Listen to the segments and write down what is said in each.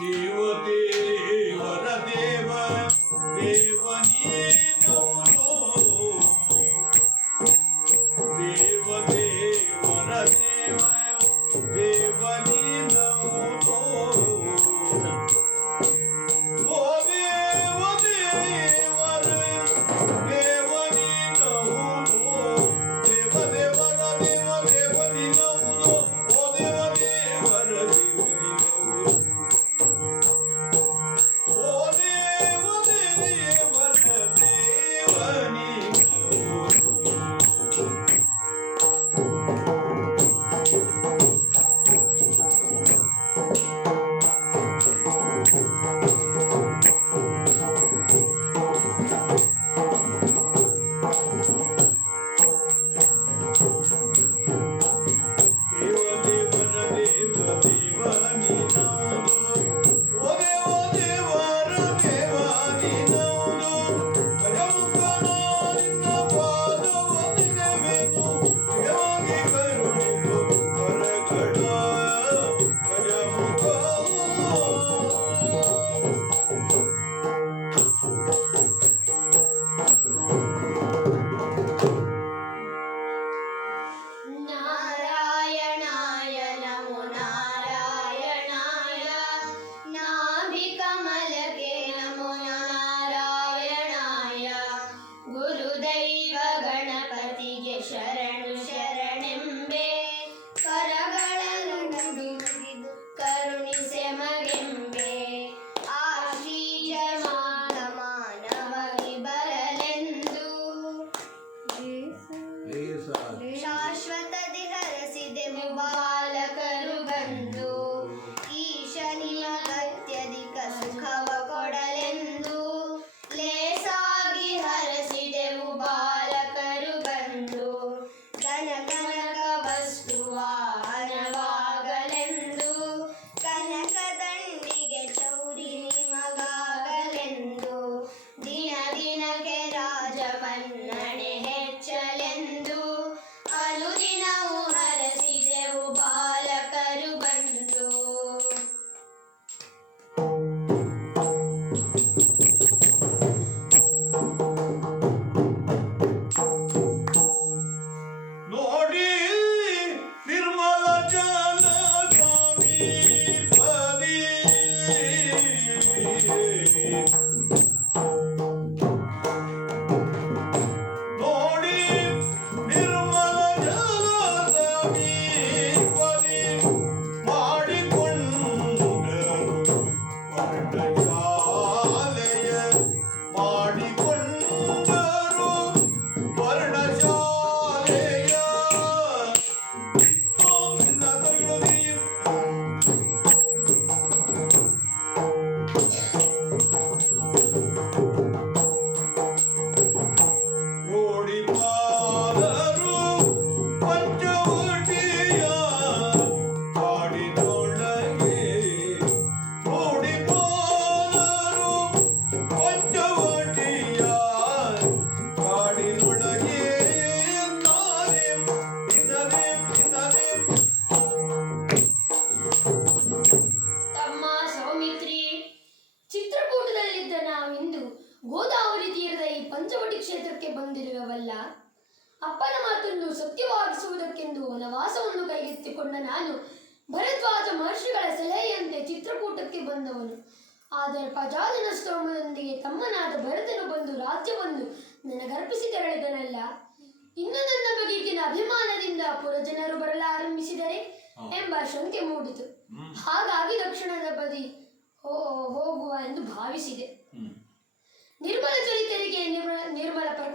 ದೇವ ದೇವರ ದೇವ ದೇವ Ayala.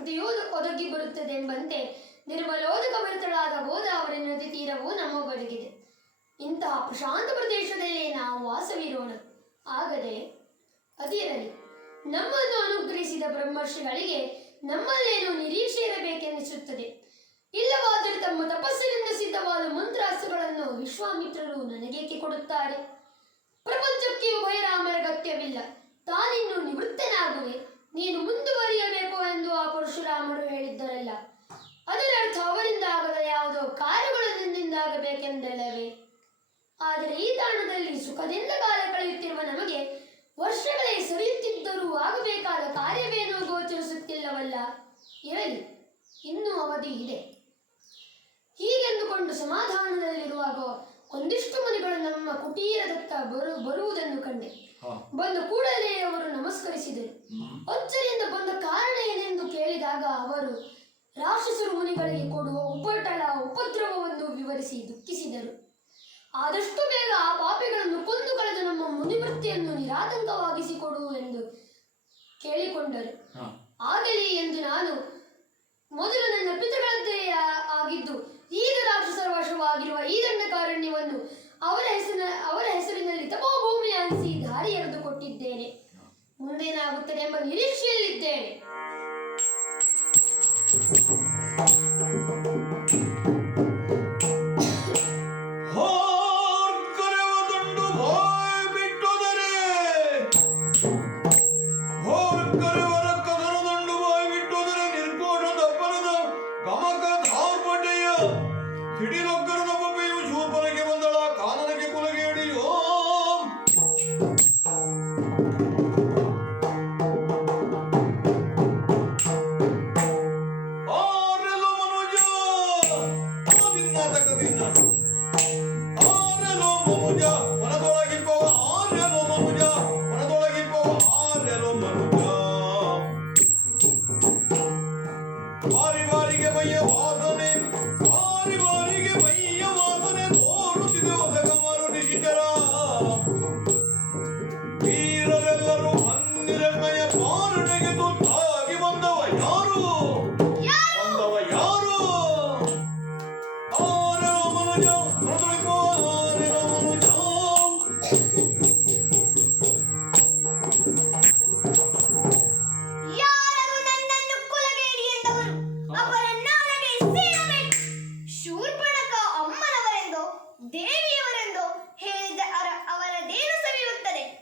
ಬುದ್ಧಿಯೂದು ಒದಗಿ ಬರುತ್ತದೆ ಎಂಬಂತೆ ಬೋಧ ಅವರ ನದಿ ತೀರವು ನಮ್ಮ ಇಂತಹ ಪ್ರಶಾಂತ ಪ್ರದೇಶದಲ್ಲಿ ನಾವು ವಾಸವಿರೋಣ. ಆಗದೆ ಅದಿರಲಿ. ನಮ್ಮನ್ನು ಅನುಗ್ರಹಿಸಿದ ಬ್ರಹ್ಮರ್ಷಿಗಳಿಗೆ ನಮ್ಮಲ್ಲೇನು ನಿರೀಕ್ಷೆ ಇರಬೇಕೆನಿಸುತ್ತದೆ. ಇಲ್ಲವಾದರೆ ತಮ್ಮ ತಪಸ್ಸಿನಿಂದ ಸಿದ್ಧವಾದ ಮಂತ್ರಾಸ್ತ್ರಗಳನ್ನು ವಿಶ್ವಾಮಿತ್ರರು ನನಗೇಕೆ ಕೊಡುತ್ತಾರೆ? ಪ್ರಪಂಚಕ್ಕೆ ಉಭಯರಾಮರ ಗತ್ಯವಿಲ್ಲ ತಾನಿನ್ನು ನಿವೃತ್ತನಾಗುವೆ ನೀನು ಮುಂದುವರಿಯಬೇಕು ಎಂದು ಆ ಪರಶುರಾಮರು ಹೇಳಿದ್ದರಲ್ಲ. ಅದರರ್ಥ ಅವರಿಂದ ಆಗದ ಯಾವುದೋ ಕಾರ್ಯಗಳು ನಿನ್ನಿಂದಾಗಬೇಕೆಂದಲ್ಲವೇ? ಆದರೆ ಈ ತಾಣದಲ್ಲಿ ಸುಖದಿಂದ ಕಾಲ ಕಳೆಯುತ್ತಿರುವ ನಮಗೆ ವರ್ಷಗಳೇ ಸರಿಯುತ್ತಿದ್ದರೂ ಆಗಬೇಕಾದ ಕಾರ್ಯವೇನೂ ಗೋಚರಿಸುತ್ತಿಲ್ಲವಲ್ಲ? ಇರಲಿ, ಇನ್ನೂ ಅವಧಿ ಇದೆ. ಹೀಗೆಂದುಕೊಂಡು ಸಮಾಧಾನದಲ್ಲಿರುವಾಗ ಒಂದಿಷ್ಟು ಮನೆಗಳು ನಮ್ಮ ಕುಟೀರದತ್ತ ಬರು, ಬರುವುದನ್ನು ಕಂಡೆ. ಬಂದ ಕೂಡಲೇ ಅವರು ನಮಸ್ಕರಿಸಿದರು. ಅಚ್ಚರಿಯಿಂದ ಬಂದ ಕಾರಣ ಏನೆಂದು ಕೇಳಿದಾಗ ಅವರು ರಾಕ್ಷಸರು ಮುನಿಗಳಿಗೆ ಕೊಡುವ ಉಪಟಳ ಉಪದ್ರವವನ್ನು ವಿವರಿಸಿ ದುಃಖಿಸಿದರು ಆದಷ್ಟು ಬೇಗ ಆ ಪಾಪಿಗಳನ್ನು ಕೊಂದು ಕಳೆದು ನಮ್ಮ ಮುನಿವೃತ್ತಿಯನ್ನು ನಿರಾತಂಕವಾಗಿಸಿಕೊಡು ಎಂದು ಕೇಳಿಕೊಂಡರು. ಆಗಲಿ ಎಂದು ನಾನು ಮೊದಲು ನನ್ನ ಪಿತೃಗಳಂತೆಯೇ ಆಗಿದ್ದು ಈಗ ರಾಕ್ಷಸರ ವಶವಾಗಿರುವ ಈ ದಂಡಕಾರಣ್ಯವನ್ನು ಅವರ ಹೆಸರಿನ ಅವರ ಹೆಸರಿನಲ್ಲಿ ತಪೋಭೂಮಿ ಅನಿಸಿ ದಾರಿ ಎರೆದು ಕೊಟ್ಟಿದ್ದೇನೆ. ಮುಂದೇನಾಗುತ್ತದೆ ಎಂಬ ನಿರೀಕ್ಷೆಯಲ್ಲಿದ್ದೇನೆ.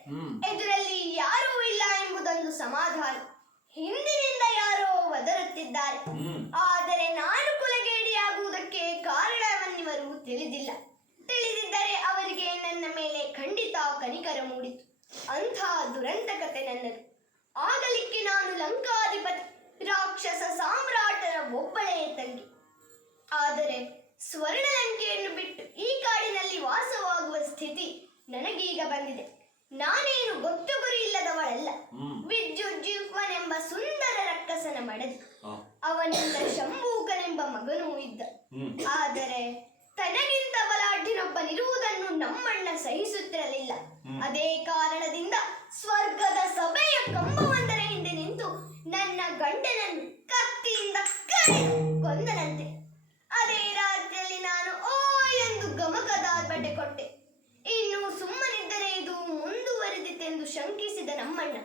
ಎದುರಲ್ಲಿ ಯಾರೂ ಇಲ್ಲ ಎಂಬುದೊಂದು ಸಮಾಧಾನ. ಸಹಿಸುತ್ತಿರಲಿಲ್ಲ. ಅದೇ ಕಾರಣದಿಂದ ಸ್ವರ್ಗದ ಸಭೆಯ ಕಂಬವೊಂದರ ಹಿಂದೆ ನಿಂತು ನನ್ನ ಗಂಡನನ್ನು ಕತ್ತಿಯಿಂದ ಕಡಿದು ಕೊಂದನಂತೆ. ಅದೇ ರಾತ್ರಿಯಲ್ಲಿ ನಾನು ಓ ಎಂದು ಗಮಕದ ಬಡ್ಡೆ ಕೊಟ್ಟೆ. ಇನ್ನು ಸುಮ್ಮನಿದ್ದರೆ ಇದು ಮುಂದುವರೆದಿತ್ತೆಂದು ಶಂಕಿಸಿದ ನಮ್ಮಣ್ಣ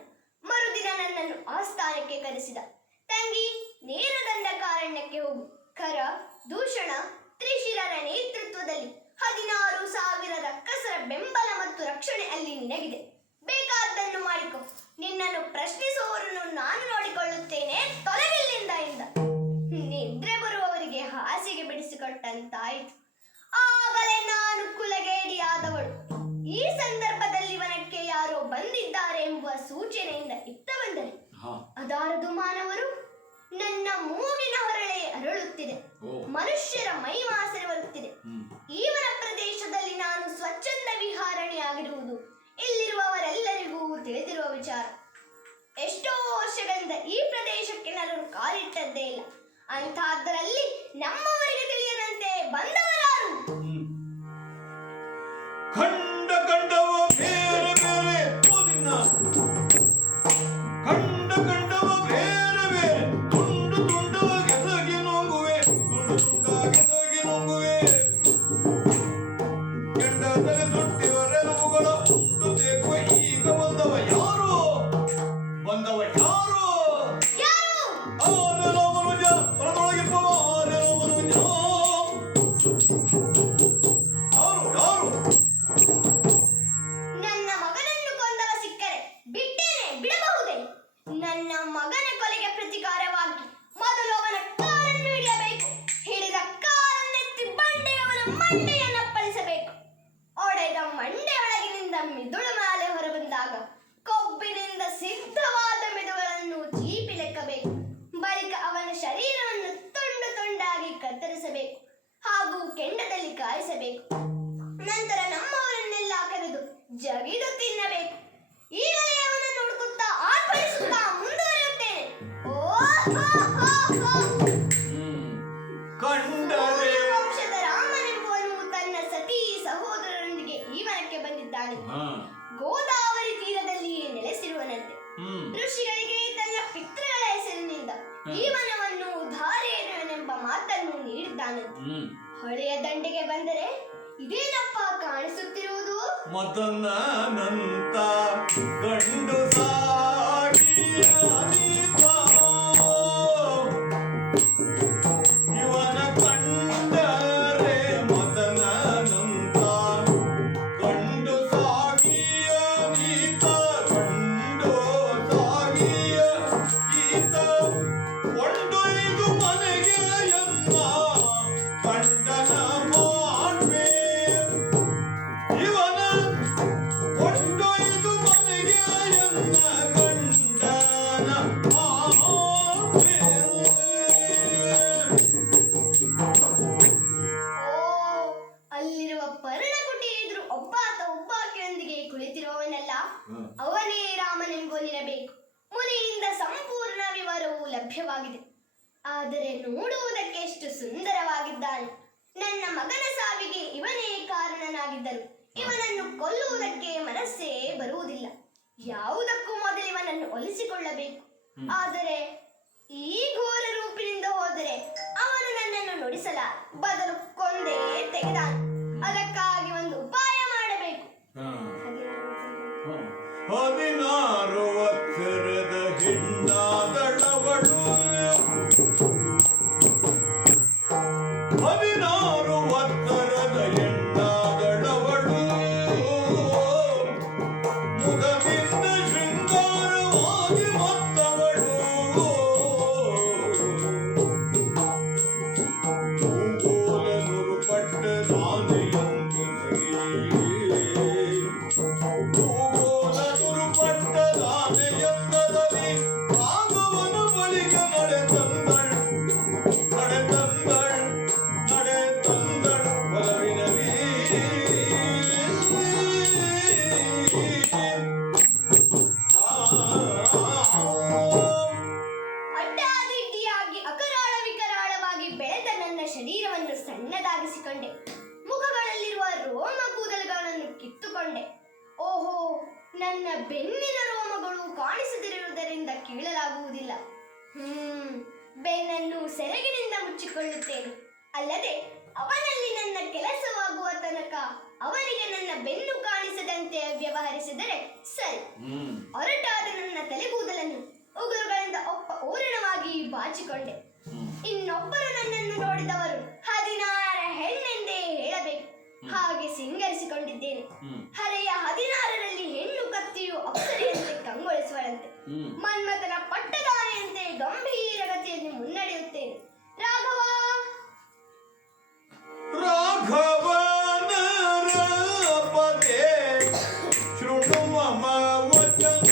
ಮರುದಿನ ನನ್ನನ್ನು ಆಸ್ಥಾನಕ್ಕೆ ಕರೆಸಿದ. ತಂಗಿ ನೇರದಂಡ ಕಾರಣ್ಯಕ್ಕೆ ಹೋಗು. ಕರ ದೂಷಣ ತ್ರಿಶಿರರ ನೇತೃತ್ವದಲ್ಲಿ ಹದಿನಾರು ಸಾವಿರ ರಕ್ಕಸರ ಬೆಂಬಲ ಮತ್ತು ರಕ್ಷಣೆ ಅಲ್ಲಿ ನಿನಗಿದೆ. ಬೇಕಾದ್ದನ್ನು ಮಾಡಿಕೊ. ನಿನ್ನನ್ನು ಪ್ರಶ್ನಿಸುವವರನ್ನು ನಾನು ನೋಡಿಕೊಳ್ಳುತ್ತೇನೆ ತೊಲಗಿಲ್ಲಿಂದ ಎಂದ ನಿದ್ರೆ ಬರುವವರಿಗೆ ಹಾಸಿಗೆ ಬಿಡಿಸಿಕೊಟ್ಟಂತಾಯಿತು. ಆಗಲೇ ನಾನು ಕುಲಗೇಡಿಯಾದವಳು. ಈ ಸಂದರ್ಭದಲ್ಲಿ ವನಕ್ಕೆ ಯಾರೋ ಬಂದಿದ್ದಾರೆ ಎಂಬ ಸೂಚನೆಯಿಂದ ಇತ್ತ ಬಂದರೆ ಅದಾರದು ಮಾನವರು ನನ್ನ ಮೂಗಿನ ಹೊರಳೆ ಅರಳುತ್ತಿದೆ. ಮನುಷ್ಯರ ಮೈ ಮಾಸರೆ ಬರುತ್ತಿದೆ ಹ್ಮ್ ಈ ವನ ಪ್ರದೇಶದಲ್ಲಿ ನಾನು ಸ್ವಚ್ಛಂದ ವಿಹಾರಣಿಯಾಗಿರುವುದು. ಇಲ್ಲಿರುವವರೆಲ್ಲರಿಗೂ ತಿಳಿದಿರುವ ವಿಚಾರ. ಎಷ್ಟೋ ವರ್ಷಗಳಿಂದ ಈ ಪ್ರದೇಶಕ್ಕೆ ನಾನು ಕಾಲಿಟ್ಟದ್ದೇ ಇಲ್ಲ. ಅಂತಹದ್ದರಲ್ಲಿ ನಮ್ಮವರಿಗೆ ತಿಳಿಯದಂತೆ ಬಂದವರಾರು ನಂತರ ನಮ್ಮವರನ್ನೆಲ್ಲ ಕರೆದು ಜಗಿದು ತಿನ್ನಬೇಕು. ಈಗಲೇ ಅವನನ್ನು ನೋಡ್ಕೊತಾ ಆರ್ಪಡಿಸುತ್ತಾ ಮುಂದುವರಿಯುತ್ತೇನೆ. ವಂಶದ ರಾಮನೆಂಬುವನು ತನ್ನ ಸತಿ ಸಹೋದರರೊಂದಿಗೆ ಈ ವನಕ್ಕೆ ಬಂದಿದ್ದಾನೆ. ಗೋದಾವರಿ ತೀರದಲ್ಲಿ ನೆಲೆಸಿರುವನಂತೆ. ಋಷಿಗಳಿಗೆ ತನ್ನ ಪಿತೃಗಳ ಹೆಸರಿನಿಂದ ಈ ವನವನ್ನು ಧಾರೇರುವನೆಂಬ ಮಾತನ್ನು ನೀಡಿದ್ದಾನಂತೆ. ಹ್ಮ್. ಇದೇನಪ್ಪ ಕಾಣಿಸುತ್ತಿರುವುದು? ಮದನನಂತ ಗಂಡು ಲಭ್ಯವಾಗಿದೆ. ಆದರೆ ನೋಡುವುದಕ್ಕೆ ಎಷ್ಟು ಸುಂದರವಾಗಿದ್ದಾನೆ ನನ್ನ ಮಗನ ಸಾವಿಗೆ ಇವನೇ ಕಾರಣನಾಗಿದ್ದನು ಇವನನ್ನು ಕೊಲ್ಲುವುದಕ್ಕೆ ಮನಸ್ಸೇ ಬರುವುದಿಲ್ಲ. ಯಾವುದಕ್ಕೂ ಮೊದಲು ಇವನನ್ನು ಒಲಿಸಿಕೊಳ್ಳಬೇಕು. ಆದರೆ ಈ ಘೋರ ರೂಪಿನಿಂದ ಹೋದರೆ ಅವನು ನನ್ನನ್ನು ನುಡಿಸಲ. ಬದಲು ಕೊಂದೇ ತೆಗೆದಾನು. ಅದಕ್ಕಾಗಿ ಹ್ಮ್ ಬೆನ್ನನ್ನು ಸೆರಗಿನಿಂದ ಮುಚ್ಚಿಕೊಳ್ಳುತ್ತೇನೆ. ಅಲ್ಲದೆ ಅವನಲ್ಲಿ ನನ್ನ ಕೆಲಸವಾಗುವ ತನಕ ಅವನಿಗೆ ನನ್ನ ಬೆನ್ನು ಕಾಣಿಸದಂತೆ ವ್ಯವಹರಿಸಿದರೆ ಸರಿ. ಹೊರಟಾದ ನನ್ನ ತಲೆಗೂದಲನ್ನು ಉಗುರುಗಳಿಂದ ಒಪ್ಪ ಓರಣವಾಗಿ ಬಾಚಿಕೊಂಡೆ. ಇನ್ನೊಬ್ಬರು ನನ್ನನ್ನು ನೋಡಿದವರು ಹಾಗೆ ಸಿಂಗರಿಸಿಕೊಂಡಿದ್ದೇನೆ. ಹಳೆಯ ಹರೆಯ ಹದಿನಾರರಲ್ಲಿ ಹೆಣ್ಣು ಕತ್ತಿಯು ಅಪ್ಸರೆಯಂತೆ ಕಂಗೊಳಿಸುವಂತೆ ಮನ್ಮಥನ ಪಟ್ಟದಾನೆಯಂತೆ ಗಂಭೀರ ಗತಿಯಲ್ಲಿ ಮುನ್ನಡೆಯುತ್ತೇನೆ. ರಾಘವ! ರಾಘವನ ಪದೇ ಶೃಣು ಮಮ ವಚನ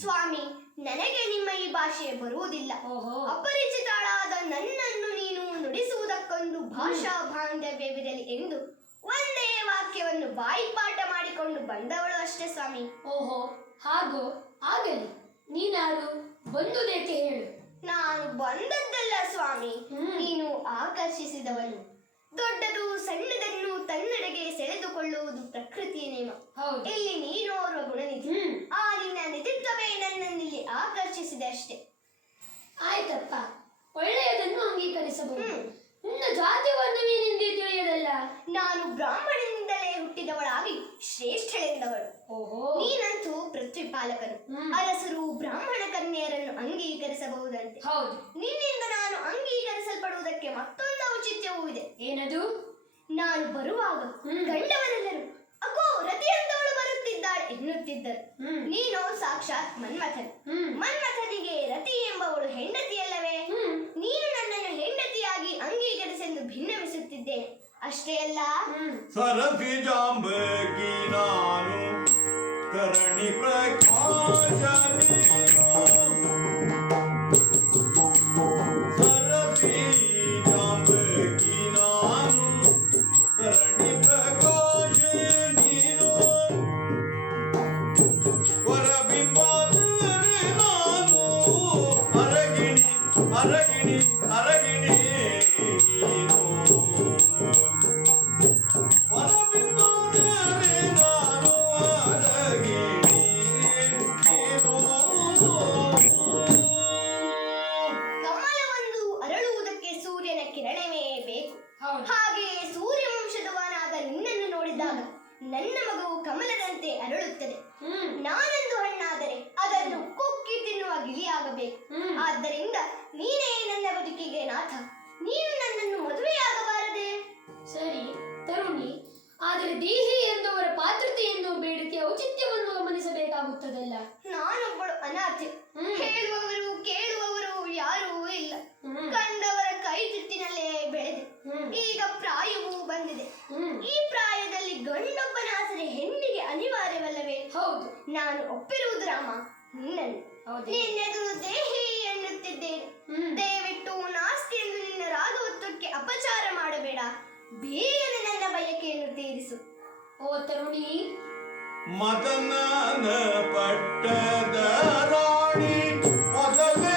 ಸ್ವಾಮಿ ನನಗೆ ನಿಮ್ಮ ಈ ಭಾಷೆ ಬರುವುದಿಲ್ಲ. ಓಹೋ. ಅಪರಿಚಿತಳಾದ ನನ್ನನ್ನು ನೀನು ನುಡಿಸುವುದಕ್ಕೊಂದು ಭಾಷಾ ಬಾಂಧವ್ಯವಿರಲಿ ಎಂದು ಒಂದೇ ವಾಕ್ಯವನ್ನು ಬಾಯಿಪಾಠ ಮಾಡಿಕೊಂಡು ಬಂದವಳು ಅಷ್ಟೇ ಸ್ವಾಮಿ. ಓಹೋ ಹಾಗೋ ಆಗಲಿ. ನೀನಾರು ಬಂದುದೇಕೆ ಹೇಳು. ನಾನು ಬಂದದ್ದಲ್ಲ ಸ್ವಾಮಿ. ನೀನು ಆಕರ್ಷಿಸಿದವನು. ದೊಡ್ಡದು ಸಣ್ಣದನ್ನು ತನ್ನೆಡೆಗೆ ಸೆಳೆದುಕೊಳ್ಳುವುದು ಪ್ರಕೃತಿಯ ನಿಯಮ ಇಲ್ಲಿ ನೀನು ಅವರ ಗುಣನಿಧಿ. ಆ ನಿನ್ನ ನಿಧಿತ್ವವೇ ನನ್ನನ್ನಿಲ್ಲಿ ಆಕರ್ಷಿಸಿದೆ ಅಷ್ಟೇ. ಆಯ್ತಪ್ಪ. ಒಳ್ಳೆಯದನ್ನು ಅಂಗೀಕರಿಸಬಹುದು. ನಿನ್ನ ಜಾತಿ ವರ್ಣವೇನೆಂದೇ ನಾನು ಬ್ರಾಹ್ಮಣನಿಂದಲೇ ಹುಟ್ಟಿದವಳಾಗಿ ಶ್ರೇಷ್ಠಳೆಂದವಳು. ಓಹೋ. ನೀನಂತೂ ಪೃಥ್ವಿಪಾಲಕನು. ಅರಸರು ಬ್ರಾಹ್ಮಣ ಕನ್ಯೆಯರನ್ನು ಅಂಗೀಕರಿಸಬಹುದಂತೆ. ಹೌದು. ನಿನ್ನಿಂದ ನಾನು ಅಂಗೀಕರಿಸಲ್ಪಡುವುದಕ್ಕೆ ಮತ್ತೊಂದು ಔಚಿತ್ಯವೂ ಇದೆ. ಏನದು? ನಾನು ಬರುವಾಗ ಕಂಡವರೆಲ್ಲರೂ ಗಂಡವರೆಲ್ಲರೂ ಅಗೋ ರತಿಯಂತವಳು ಬರುತ್ತಿದ್ದಾಳೆ ಎನ್ನುತ್ತಿದ್ದರು. ನೀನು ಸಾಕ್ಷಾತ್ ಮನ್ಮಥನ್. ಮನ್ಮಥನಿಗೆ ರತಿ ಎಂಬವಳು ಹೆಂಡತಿಯಲ್ಲವೇ? ನೀನು ನನ್ನನ್ನು ಹೆಂಡತಿಯಾಗಿ ಅಂಗೀಕರಿಸೆಂದು ಭಿನ್ನವಿಸುತ್ತಿದ್ದೇನೆ ಅಷ್ಟೇ ಅಲ್ಲ? ಸರಸಿ ಜಾಂಬಕಿ ನಾನು ತರಣಿ ಪ್ರಕಾಶ ಹಾಗೆ ಸೂರ್ಯ ವಂಶದವನಾದ ನಿನ್ನನ್ನು ನೋಡಿದಾಗ ನನ್ನ ಮಗವು ಕಮಲದಂತೆ ಅರಳುತ್ತದೆ. ನಾನೊಂದು ಹಣ್ಣಾದರೆ ಅದನ್ನು ಕುಕ್ಕಿ ತಿನ್ನುವ ಗಿಳಿಯಾಗಬೇಕು ಆದ್ದರಿಂದ ನೀನೇ ನನ್ನ ಬದುಕಿಗೆ ನಾಥ. ನೀನು ನನ್ನನ್ನು ಮದುವೆಯಾಗಬಾರದೆ. ಸರಿ ತರುಣಿ. ಆದರೆ ದೇಹಿ ಎಂದವರ ಪಾತ್ರತೆಯನ್ನು ಬೇಡಿಕೆ ಔಚಿತ್ಯವನ್ನು ಗಮನಿಸಬೇಕಾಗುತ್ತದಲ್ಲ? ನಾನೊಬ್ಬಳು ಅನಾಥೆ. ಹೇಳುವವರು ಕೇಳುವವರು ಯಾರೂ ಇಲ್ಲ. ಕಂಡವರ ಕೈ ತುತ್ತಿನಲ್ಲೇ ಬೆಳೆದೆ. ಹ್ಮ್. ಈಗ ಪ್ರಾಯವೂ ಬಂದಿದೆ. ಈ ಪ್ರಾಯದಲ್ಲಿ ಗಂಡೊಬ್ಬನಾಸರೆ ಹೆಣ್ಣಿಗೆ ಅನಿವಾರ್ಯವಲ್ಲವೇ? ಹೌದು. ನಾನು ಒಪ್ಪಿರುವುದು ರಾಮ. ನಿನ್ನನ್ನು. ಹೌದೇ. ನಿನ್ನೆದುರು ದೇಹಿ ಎನ್ನುತ್ತಿದ್ದೇನೆ. ದಯವಿಟ್ಟು ನಾಸ್ತಿ ಎಂದು ನಿನ್ನ ರಾಗವತ್ವಕ್ಕೆ ಅಪಚಾರ ಮಾಡಬೇಡ. ಬೇಗನೆ ನನ್ನ ಬಯಕೆಯನ್ನು ತೀರಿಸು. ಓ ತರುಣಿ. ಮದನ ಪಟ್ಟದ ರಾಣಿ ಮೊದಲೇ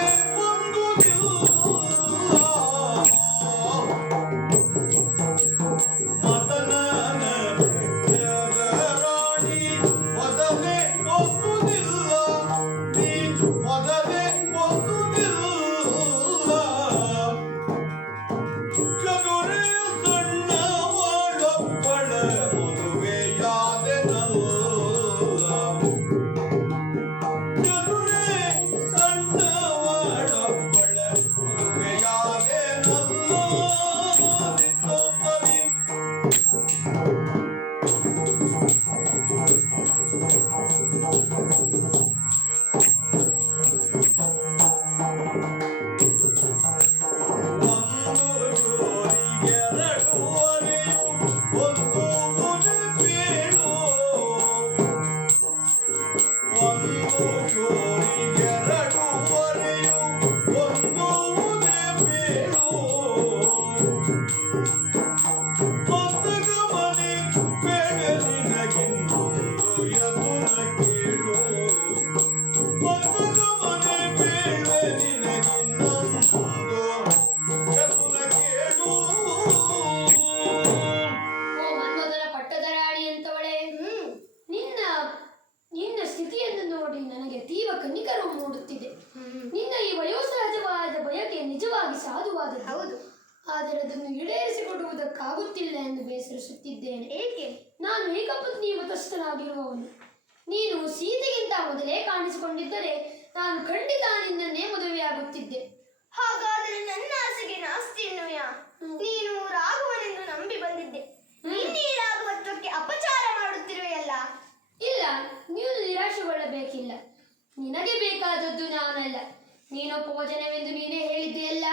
ನಾನಲ್ಲ ನೀನೊಪ್ಪುವ ಜನವೆಂದು ನೀನೇ ಹೇಳಿದ್ದೀಯಲ್ಲ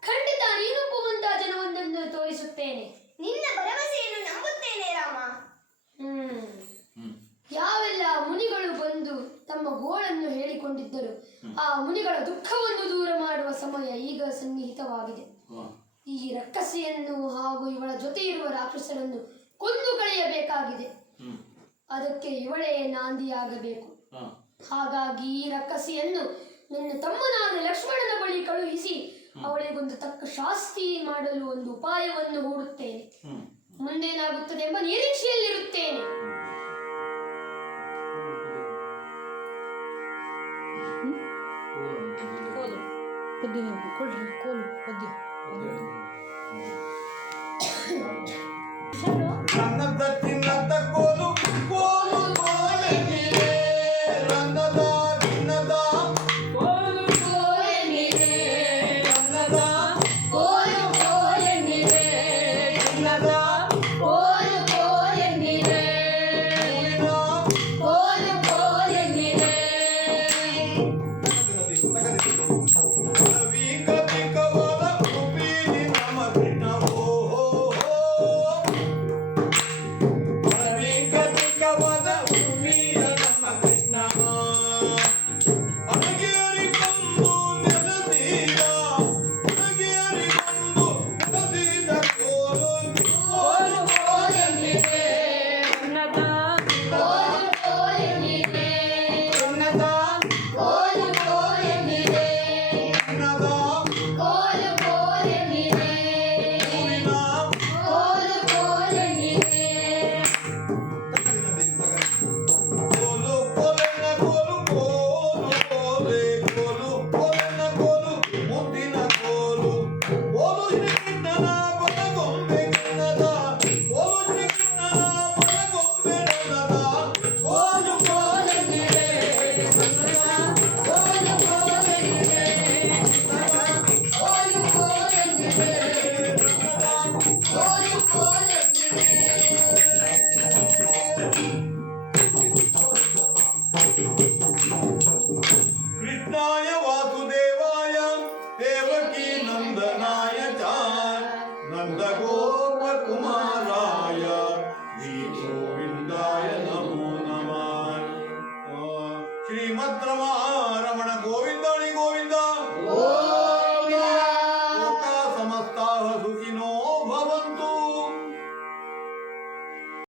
ಖಂಡಿತ ನೀನೊಪ್ಪುವಂತಹ ಜನವೊಂದನ್ನು ತೋರಿಸುತ್ತೇನೆ. ನಿನ್ನ ಭರವಸೆಯನ್ನು ನಂಬುತ್ತೇನೆ ರಾಮ. ಯಾವೆಲ್ಲ ಮುನಿಗಳು ಬಂದು ತಮ್ಮ ಗೋಳನ್ನು ಹೇಳಿಕೊಂಡಿದ್ದರು ಆ ಮುನಿಗಳ ದುಃಖವನ್ನು ದೂರ ಮಾಡುವ ಸಮಯ ಈಗ ಸನ್ನಿಹಿತವಾಗಿದೆ. ಈ ರಕ್ಕಸಿಯನ್ನು ಹಾಗೂ ಇವಳ ಜೊತೆ ಇರುವ ರಾಕ್ಷಸರನ್ನು ಕೊಂದು ಕಳೆಯಬೇಕಾಗಿದೆ. ಅದಕ್ಕೆ ಇವಳೇ ನಾಂದಿಯಾಗಬೇಕು. ಹಾಗಾಗಿ ಈ ರಕ್ಕಸಿಯನ್ನು ನನ್ನ ತಮ್ಮನಾದ ಲಕ್ಷ್ಮಣನ ಬಳಿ ಕಳುಹಿಸಿ ಅವಳಿಗೊಂದು ತಕ್ಕ ಶಾಸ್ತಿ ಮಾಡಲು ಒಂದು ಉಪಾಯವನ್ನು ಹೂಡುತ್ತೇನೆ. ಮುಂದೇನಾಗುತ್ತದೆ ಎಂಬ ನಿರೀಕ್ಷೆಯಲ್ಲಿರುತ್ತೇನೆ. ಕೋಲು ಪದ್ಯ ಕೊಡ್ರಿ